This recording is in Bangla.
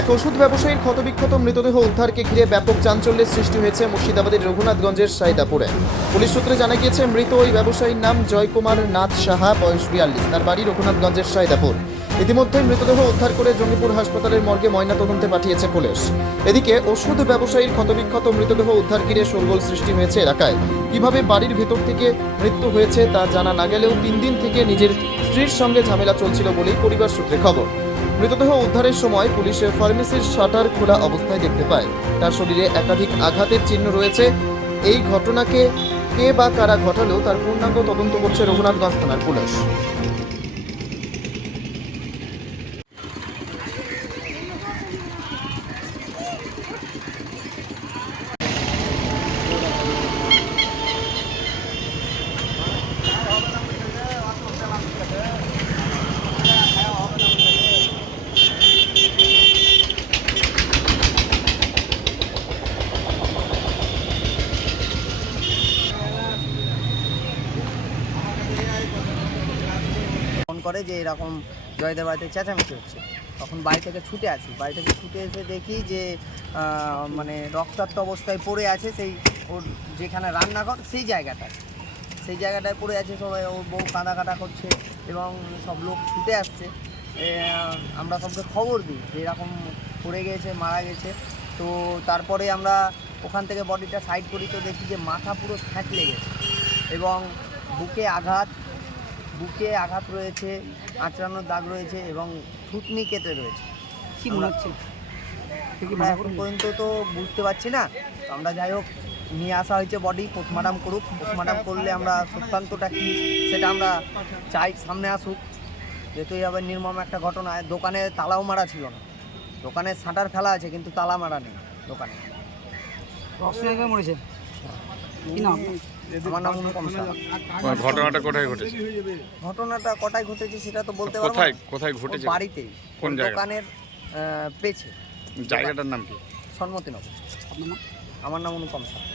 এক ওষুধ ব্যবসায়ীর ক্ষতবিক্ষত মৃতদেহ উদ্ধারকে ঘিরে ব্যাপক চাঞ্চল্যের সৃষ্টি হয়েছে মুর্শিদাবাদের রঘুনাথগঞ্জের সাইদাপুরে। পুলিশ সূত্রে জানা গিয়েছে, মৃত ওই ব্যবসায়ীর নাম জয়কুমার নাথ সাহা, বয়স 42। তার বাড়ি রঘুনাথগঞ্জের সাইদাপুর। ইতিমধ্যে মৃতদেহ উদ্ধার করে জঙ্গিপুর হাসপাতালের মর্গে ময়নাতদন্তে পাঠিয়েছে পুলিশ। এদিকে ওষুধ ব্যবসায়ীর ক্ষতবিক্ষত মৃতদেহ উদ্ধার ঘিরে শোরগোল সৃষ্টি হয়েছে এলাকায়। কিভাবে বাড়ির ভেতর থেকে মৃত্যু হয়েছে তা জানা না গেলেও 3 দিন থেকে নিজের স্ত্রীর সঙ্গে ঝামেলা চলছিল বলেই পরিবার সূত্রে খবর। মৃতদেহ উদ্ধারের সময় পুলিশের ফার্মেসির শাটার খোলা অবস্থায় দেখতে পায়। তার শরীরে একাধিক আঘাতের চিহ্ন রয়েছে। এই ঘটনাকে কে বা কারা ঘটালেও তার পূর্ণাঙ্গ তদন্ত করছে রঘুনাথগঞ্জ থানার পুলিশ। ফোন করে যে এরকম জয়দেব বাড়িতে চেঁচামেচি হচ্ছে। তখন বাড়ি থেকে ছুটে আসি, বাড়ি থেকে ছুটে এসে দেখি যে মানে রক্তাক্ত অবস্থায় পড়ে আছে সেই ওর যেখানে রান্নাঘর সেই জায়গাটায় পড়ে আছে। সবাই ওর বউ কাঁদা করছে এবং সব লোক ছুটে আসছে। আমরা সবকে খবর দিই যে এরকম পড়ে গেছে, মারা গেছে। তো তারপরে আমরা ওখান থেকে বডিটা সাইড করি, তো দেখি যে মাথা পুরো ফ্যাটলে গেছে এবং বুকে আঘাত রয়েছে, আঁচড়ানোর দাগ রয়েছে এবং থুতনি কেটে রয়েছে। কি মনে হচ্ছে? আমরা এখন পর্যন্ত তো বুঝতে পারছি না। তো আমরা যাই হোক নিয়ে আসা হয়েছে বডি, পোস্টমর্টম করুক। পোস্টমর্টম করলে আমরা সত্যান্তটা কী সেটা আমরা চাই সামনে আসুক। যেহেতু এইভাবে নির্মম একটা ঘটনা, দোকানে তালাও মারা ছিল না, দোকানে শাটার ফেলা আছে কিন্তু তালা মারা নেই দোকানে। রসনাকে মরেছে। কি নাম? আমার নাম অনুপম সাহা। ঘটনাটা কোথায় ঘটেছে? ঘটনাটা কটায় ঘটেছে সেটা তো বলতে পারবো না। কোথায় ঘটেছে? বাড়িতেই, কোন জায়গা? দোকানের পেছে। জায়গাটার নাম কি? সন্মতিনগর। আপনার নাম? আমার নাম অনুপম সাহা।